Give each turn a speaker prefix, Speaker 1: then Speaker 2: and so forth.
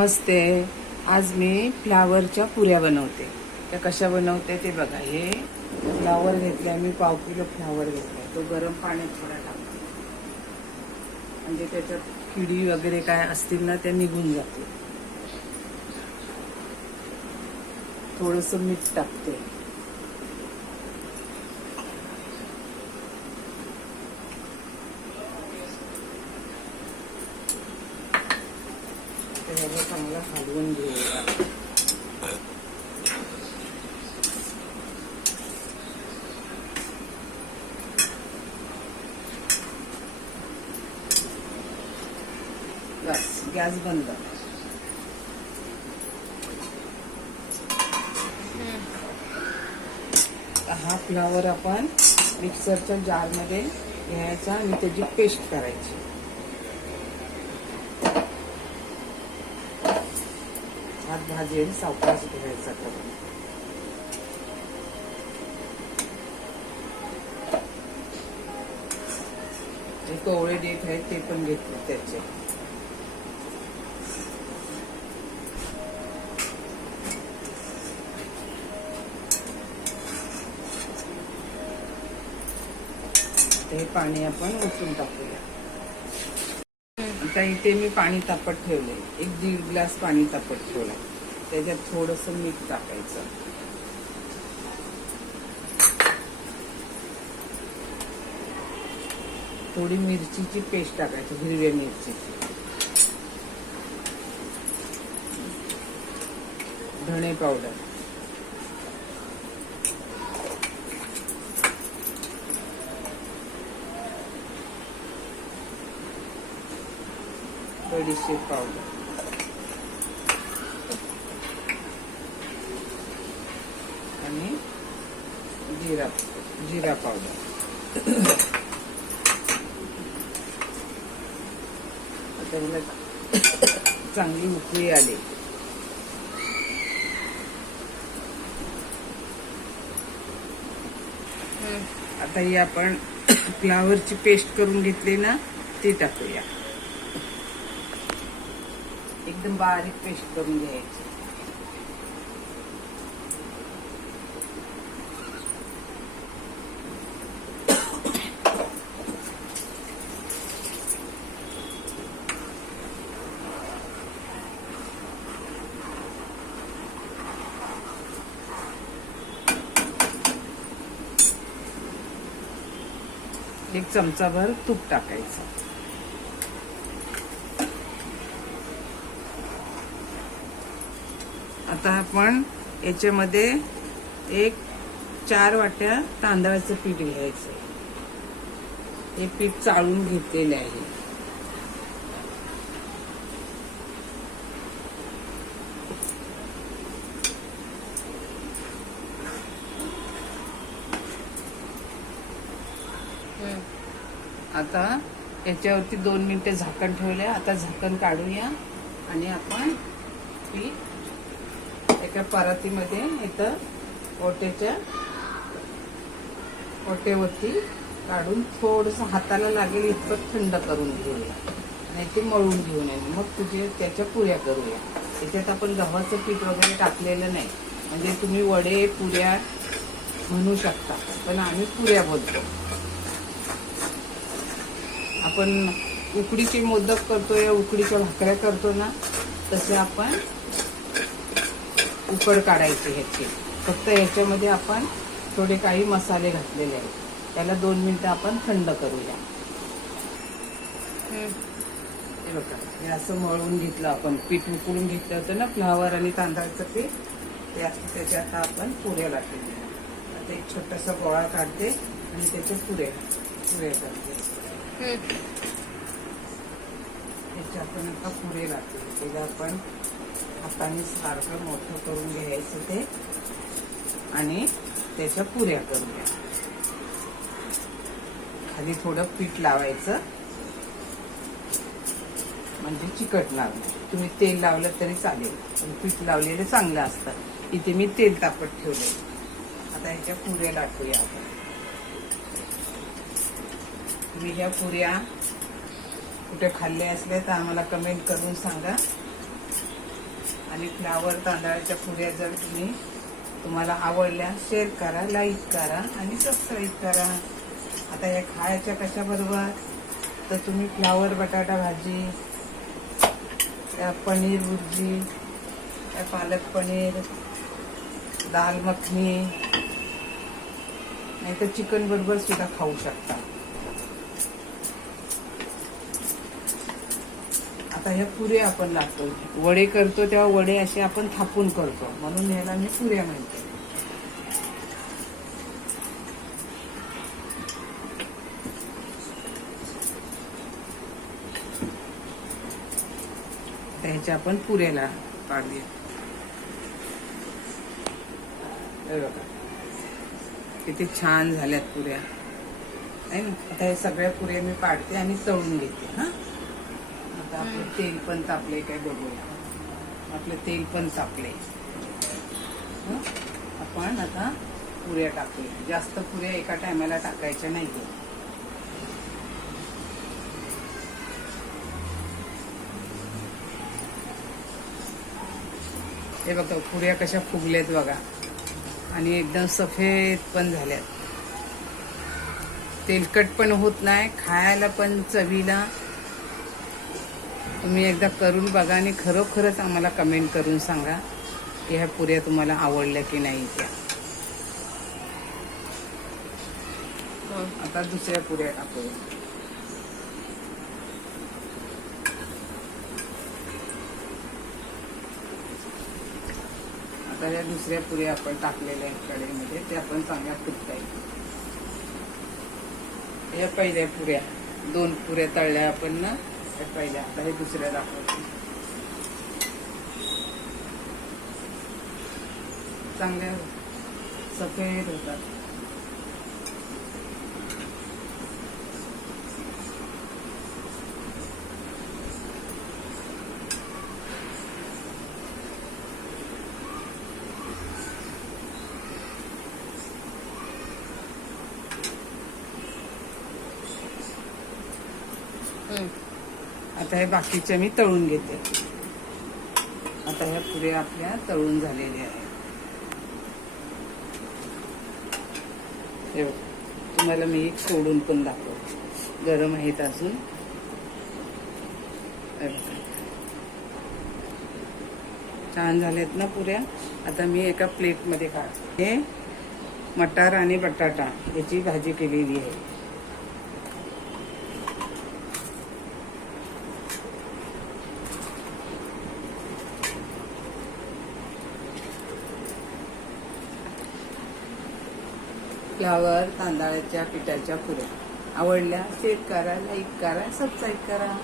Speaker 1: नमस्ते आज मी फ्लावरच्या पुऱ्या बनवते. त्या कशा बनवते ते बघा. हे फ्लावर घेतले मी पाव किलो फ्लावर घेतलाय. तो गरम पाण्यात थोडा टाकतो. म्हणजे त्याच्यात किडी वगैरे काय असतील ना त्या निघून जातील. थोडस मीठ टाकते त्याला चांगलं हलवून घेऊया बस गॅस बंद. हा फ्लावर आपण मिक्सरच्या जारमध्ये घ्यायचा आणि त्याची पेस्ट करायची. हात आणि सावकाश घ्यायचा करून जे कोवळे देठ आहेत ते पण घेतले त्याचे. ते पाणी आपण उचलून टाकूया. आता इथे मी पाणी तापत ठेवले एक दीड ग्लास पाणी तापत ठेवलं त्याच्यात थोडस मीठ टाकायचं. थोडी मिरचीची पेस्ट टाकायची हिरव्या मिरचीची. धणे पावडर. बडीशेप पावडर आणि जिरा जिरा पावडर आता याला चांगली उकळी आली आता ही आपण फ्लावरची पेस्ट करून घेतली ना ती टाकूया एकदम बारीक पेस्ट करून घ्यायची एक चमचाभर तूप टाकायचं. आता आपण याच्यामध्ये एक चार वाट्या तांदळाचं पीठ घ्यायचं. हे पीठ चाळून घेतलेले आहे. आता याच्यावरती दोन मिनिटे झाकण ठेवले आता झाकण काढूया आणि आपण पीठ एका परातीमध्ये इथं ओट्याच्या ओट्यावरती काढून थोडस हाताला लागेल इतकं थंड करून घेऊया. नाही ते मळून घेऊन येईल मग तुझे त्याच्या पुऱ्या करूया. त्याच्यात आपण गव्हाचं पीठ वगैरे टाकलेलं नाही. म्हणजे तुम्ही वडे पुऱ्या म्हणू शकता. पण आम्ही पुऱ्या बोलतो. आपण उकडीचे मोदक करतो या उकडीच्या भाकऱ्या करतो ना तसे आपण उकड काढायची ह्याची. फक्त ह्याच्यामध्ये आपण थोडे काही मसाले घातलेले आहेत. त्याला दोन मिनिटं आपण थंड करूया. हे बघा हे असं मळून घेतलं आपण. पीठ उकडून घेतलं होतं ना फ्लावर आणि तांदळाचं पीठ ते आता त्याच्या आता आपण पुऱ्या लाटून आता एक छोटासा गोळा काढते आणि त्याचे पुऱ्या पुऱ्या करते. त्याचे आपण आता पुरे लागते त्याला आपण हाताने सारखं मोठं करून घ्यायचं ते. आणि त्याच्या पुऱ्या करूया खाली थोडं पीठ लावायचं. म्हणजे चिकटणार नाही तुम्ही तेल लावलं तरी चालेल. पण पीठ लावलेलं चांगलं असतं. इथे मी तेल तापत ठेवले आता ह्याच्या पुऱ्या लाटूया आपण. तुम्ही ह्या पुऱ्या कुठे खाल्ल्या असल्या तर आम्हाला कमेंट करून सांगा. आणि फ्लावर तांदळाच्या पुऱ्या जर तुम्ही तुम्हाला आवडल्या शेअर करा लाईक करा आणि सबस्क्राईब करा. आता या खायच्या कशाबरोबर? तर तुम्ही फ्लावर बटाटा भाजी त्या पनीर भुर्जी त्या पालक पनीर दाल मखनी नाही तर चिकन बरोबर सुद्धा खाऊ शकता. आता ह्या पुऱ्या आपण लागतो वडे करतो तेव्हा वडे असे आपण थापून करतो. म्हणून ह्याला मी पुऱ्या म्हणते. ह्याच्या आपण पुऱ्याला काढूया किती छान झाल्यात पुऱ्या. आहे ना? आता हे सगळ्या पुऱ्या मी पाडते आणि तळून घेते. हा? आता आपलं तेल पण तापले काय बघूया. आपलं तेल पण तापले आपण आता पुऱ्या टाकूया. जास्त पुऱ्या एका टायमाला टाकायच्या नाही हे बघा पुऱ्या कशा फुगल्यात बघा. आणि एकदम सफेद पण झाल्यात. तेलकट पण होत नाही खायला पण चवीला तुम्ही एकदा करून बघा आणि खरोखरच आम्हाला कमेंट करून सांगा की ह्या पुऱ्या तुम्हाला आवडल्या की नाही त्या. आता दुसऱ्या पुऱ्या टाकूया आता या दुसऱ्या पुऱ्या आपण टाकलेल्या आहेत कढईमध्ये ते आपण चांगल्या फुटता येईल या पहिल्या पुऱ्या दोन पुऱ्या तळल्या आपण ना हे पहिल्या आता हे दुसऱ्या दाखवतो. चांगल्या सफेद होतात. आता हे बाकीच्या मी तळून घेते. आता ह्या पुऱ्या आपल्या तळून झालेल्या आहेत. तुम्हाला मी एक सोडून पण दाखव गरम आहेत अजून. छान झालेत ना पुऱ्या? आता मी एका प्लेटमध्ये काढते. हे मटार आणि बटाटा याची भाजी केलेली आहे. फ्लावर तांदळाच्या पिठाच्या पुऱ्या. आवडल्या शेअर करा लाईक करा सबस्क्राईब करा.